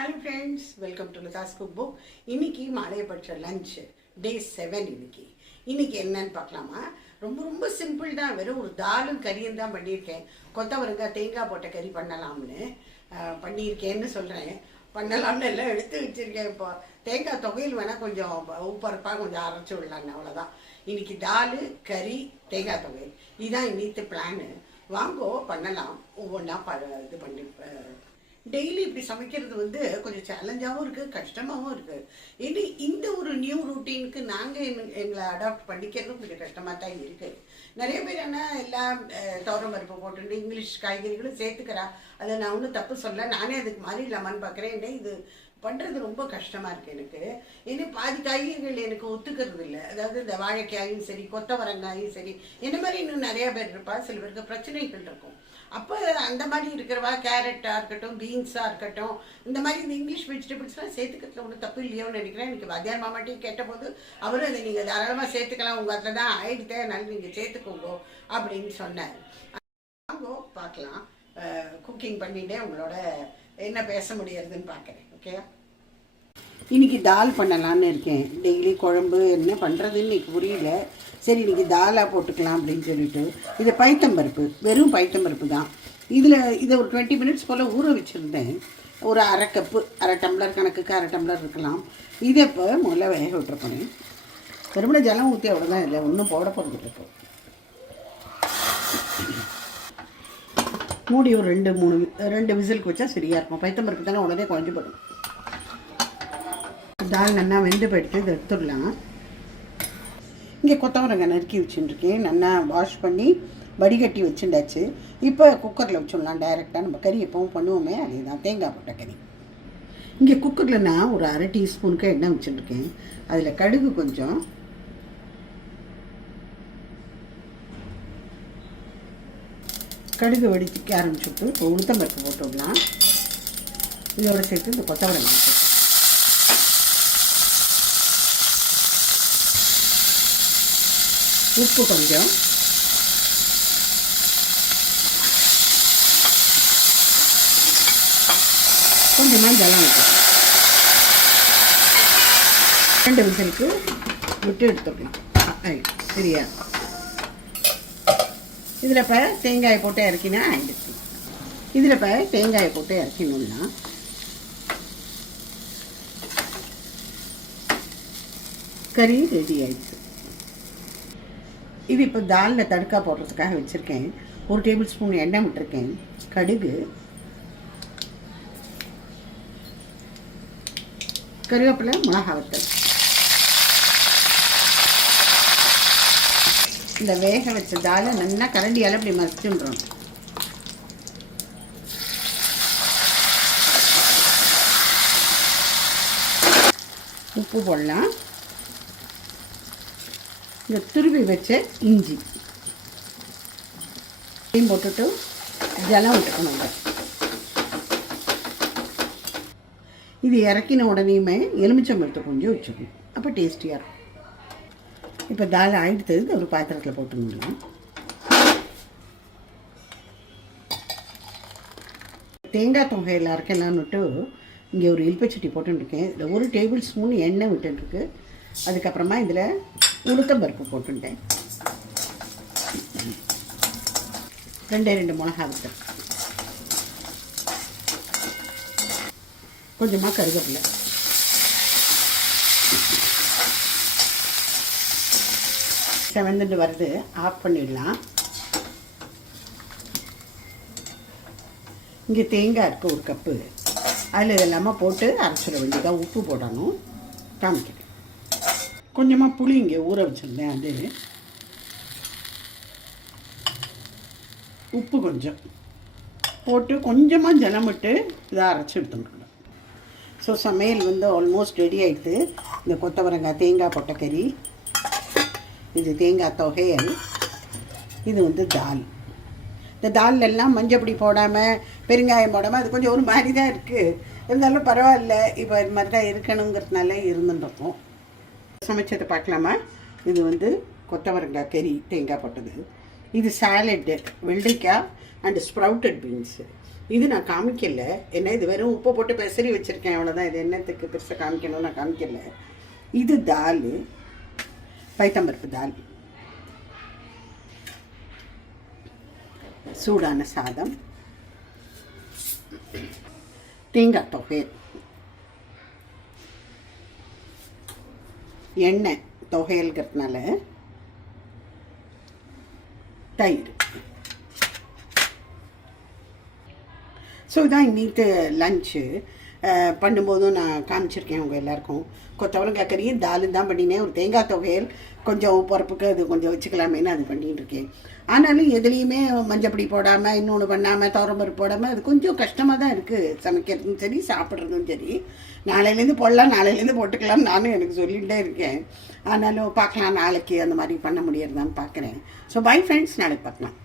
Hello friends, welcome to Latha's cook book. இன்னைக்கு மாலையப்பட்ச lunch டே 7. இன்னைக்கு என்னன்னு பார்க்கலாமா? ரொம்ப ரொம்ப சிம்பிள் தான். வெறும் ஒரு தாலும் கறியும் தான் பண்ணியிருக்கேன். கொத்தவரங்காய் தேங்காய் போட்ட கறி பண்ணலாம்னு பண்ணியிருக்கேன்னு சொல்கிறேன். பண்ணலாம்னு எல்லாம் எடுத்து வச்சுருக்கேன். இப்போ தேங்காய் தொகையில் வேணால் கொஞ்சம் உப்பரப்பாக கொஞ்சம் அரைச்சி விடலான்னு, அவ்வளோதான். இன்னைக்கு தால், கறி, தேங்காய் தொகையில், இதுதான் இன்னைக்கு பிளானு. வாங்கோ பண்ணலாம். ஒவ்வொன்றா இது பண்ணி டெய்லி இப்படி சமைக்கிறது கொஞ்சம் சேலஞ்சாகவும் இருக்குது, கஷ்டமாகவும் இருக்குது. இனி இந்த ஒரு நியூ ரூட்டீனுக்கு நாங்கள் எங்களை அடாப்ட் பண்ணிக்கிறதும் கொஞ்சம் கஷ்டமாக தான் இருக்குது. நிறைய பேர் என்ன எல்லாம் துவரம் பருப்பு போட்டு இங்கிலீஷ் காய்கறிகளும் சேர்த்துக்கிறா. அதை நான் ஒன்றும் தப்பு சொல்ல, நானே அதுக்கு மாதிரி இல்லாமான்னு பார்க்குறேன். என்ன இது பண்ணுறது ரொம்ப கஷ்டமாக இருக்குது எனக்கு. ஏன்னா பாதி காய்கறிகள் எனக்கு ஒத்துக்கிறது இல்லை. அதாவது இந்த வாழைக்காயும் சரி, கொத்தவரங்காயும் சரி, என்ன மாதிரி இன்னும் நிறையா பேர் இருப்பா. சில பேருக்கு பிரச்சனைகள் இருக்கும். அப்போ அந்த மாதிரி இருக்கிறவா கேரட்டாக இருக்கட்டும், பீன்ஸாக இருக்கட்டும், இந்த மாதிரி இந்த இங்கிலீஷ் வெஜிடபிள்ஸ்லாம் சேர்த்துக்கிறதுல ஒன்றும் தப்பு இல்லையோன்னு நினைக்கிறேன். எனக்கு வாத்தியார் மாமாட்டையும் கேட்டபோது அவரும் அதை நீங்கள் தாராளமாக சேர்த்துக்கலாம், உங்கள் அதில் தான் ஆயிடுதே, அதனால நீங்கள் சேர்த்துக்கோங்கோ அப்படின்னு சொன்னார். வாங்கோ பார்க்கலாம். குக்கிங் பண்ணிகிட்டே உங்களோட என்ன பேச முடியறதுன்னு பார்க்குறேன். ஓகே, இன்றைக்கி தால் பண்ணலான்னு இருக்கேன். டெய்லி குழம்பு என்ன பண்ணுறதுன்னு இன்றைக்கி புரியல. சரி, இன்றைக்கி தாலாக போட்டுக்கலாம் அப்படின்னு சொல்லிட்டு, இது பைத்தம்பருப்பு, வெறும் பைத்தம்பருப்பு தான். இதை ஒரு 20 மினிட்ஸ் போல் ஊற வச்சுருந்தேன். ஒரு அரை கப்பு, அரை டம்ளர் கணக்குக்கு அரை டம்ளர் இருக்கலாம். இதை இப்போ முதல்ல வேக விட்டுருப்பேன். வெறுமனே ஜலம் ஊற்றி அவ்வளோதான், இல்லை ஒன்றும் போட போகிறது இப்போ. மூடி ஒரு 2 விசிலுக்கு வச்சா சரியாக இருக்கும். பைத்தம்பருப்பு தானே உடனே குழஞ்சி போடும். தால் நல்லா வெந்து போயிடுத்து, இதை எடுத்துடலாம். இங்கே கொத்தவரங்காய் நறுக்கி வச்சுட்டுருக்கேன். நல்லா வாஷ் பண்ணி வடிகட்டி வச்சுட்டாச்சு. இப்போ குக்கரில் வச்சுடலாம் டைரெக்டாக. நம்ம கறி எப்பவும் பண்ணுவோமே, அதே தான், தேங்காய் போட்ட கறி. இங்கே குக்கரில் நான் ஒரு அரை டீஸ்பூனுக்கு எண்ணெய் வச்சுட்டுருக்கேன். அதில் கடுகு கொஞ்சம், கடுகு வெடிக்க ஆரம்பிச்சுட்டு இப்போ உளுத்தம்பருப்பு போட்டு விடலாம். இதோட சேர்த்து இந்த கொத்தவரங்காய் சேர்த்து, உப்பு கொஞ்சம், கொஞ்சமாக ஜலம் ஊற்றலாம். 2 விசிலுக்கு விட்டு எடுத்துக்கலாம். சரியா? இதில் இப்போ தேங்காயை போட்டு இறக்கினா ஆயிடுச்சு. இதில் இப்போ தேங்காயை போட்டு இறக்கணும்னா கறி ரெடி ஆயிடுச்சு. இது இப்போ தாலில் தடுக்கா போடுறதுக்காக வச்சுருக்கேன். 1 டேபிள் ஸ்பூன் எண்ணெய் விட்டுருக்கேன். கடுகு, கருவேப்பிலை, மிளகா வத்தல். இந்த வேக வச்ச தாலை நல்லா கரண்டியால் அப்படி மறைச்சுன்றோம். உப்பு போடலாம். இந்த துருவி வச்ச இஞ்சி போட்டுட்டு ஜலம் விட்டுக்கணுங்க. இது இறக்கின உடனேயுமே எலுமிச்சம்பழத்தை கொஞ்சம் வச்சுக்கணும். அப்போ டேஸ்டியாக இருக்கும். இப்போ தால் ஆயிடுத்தது ஒரு பாத்திரத்தில் போட்டுக்கணும். தேங்காய் தொகை எல்லாருக்கெல்லாம்னுட்டு இங்கே ஒரு இல்பச்சட்டி போட்டுருக்கேன். இதில் 1 டேபிள் ஸ்பூன் எண்ணெய் விட்டுருக்கு. அதுக்கப்புறமா இதில் உளுத்தம்பருப்பு போட்டுட்டேன். 2 மிளகா வத்தல், கொஞ்சமாக கருவேப்பிலை, செவந்துட்டு வருது, ஆஃப் பண்ணிடலாம். இங்கே தேங்காய் இருக்குது 1 கப்பு. அதில் இதெல்லாமல் போட்டு அரைச்சிட வேண்டியதாக. உப்பு போடணும், காமிக்கிறேன். கொஞ்சமாக புளி இங்கே ஊற வச்சுருந்தேன், அது உப்பு கொஞ்சம் போட்டு கொஞ்சமாக ஜலம் விட்டு இதை அரைச்சி எடுத்துக்கணும். ஸோ சமையல் ஆல்மோஸ்ட் ரெடி ஆகிடுது. இந்த கொத்தவரங்காய் தேங்காய் போட்ட கறி, இது தேங்காய் தொகையல், இது தால். இந்த தால்லெல்லாம் மஞ்சப்பொடி போடாமல் பெருங்காயம் போடாமல் அது கொஞ்சம் ஒரு மாதிரி தான் இருக்குது. இருந்தாலும் பரவாயில்ல, இப்போ இது மாதிரி தான் இருக்கணுங்கிறதுனால இருந்துருக்கும். சமைச்சதை பார்க்கலாமா? இது கொத்தவரங்காய் கறி தேங்காய் போட்டது. இது சாலட்டு, வெள்ளரிக்காய் அண்டு ஸ்ப்ரவுட்டட் பீன்ஸு. இது நான் காமிக்கல, என்ன இது வெறும் உப்பு போட்டு பெசரி வச்சுருக்கேன், அவ்வளோதான். இது என்னத்துக்கு பெருசாக காமிக்கணும்னு நான் காமிக்கல. இது தால், பைத்தம்பருப்பு தால், சூடான சாதம், தேங்காய் தொகையல், எண்ணெய் தொகையல்கிறதுனால, தயிர். ஸோ இதான் இன்னைக்கு லஞ்சு. பண்ணும்போதும் நான் காமிச்சிருக்கேன் உங்கள் எல்லாருக்கும். கொத்தவரங்காய் கறியும் தாலும் தான் பண்ணினேன். ஒரு தேங்காய் தொகையல் கொஞ்சம் பருப்புக்கு அது கொஞ்சம் வச்சுக்கலாமேன்னு அது பண்ணிகிட்டு இருக்கேன். ஆனாலும் எதுலேயுமே மஞ்சப்பொடி போடாமல், இன்னொன்று பண்ணாமல், துவரம்பருப்பு போடாமல் அது கொஞ்சம் கஷ்டமாக தான் இருக்குது சமைக்கிறதும் சரி சாப்பிட்றதும் சரி. நாளையிலேருந்து போடலாம், நாளையிலேருந்து போட்டுக்கலாம் நானும் எனக்கு சொல்லிகிட்டே இருக்கேன். ஆனாலும் பார்க்கலாம், நாளைக்கு அந்த மாதிரி பண்ண முடியறதான்னு பார்க்குறேன். ஸோ பை ஃப்ரெண்ட்ஸ், நாளைக்கு பார்க்கலாம்.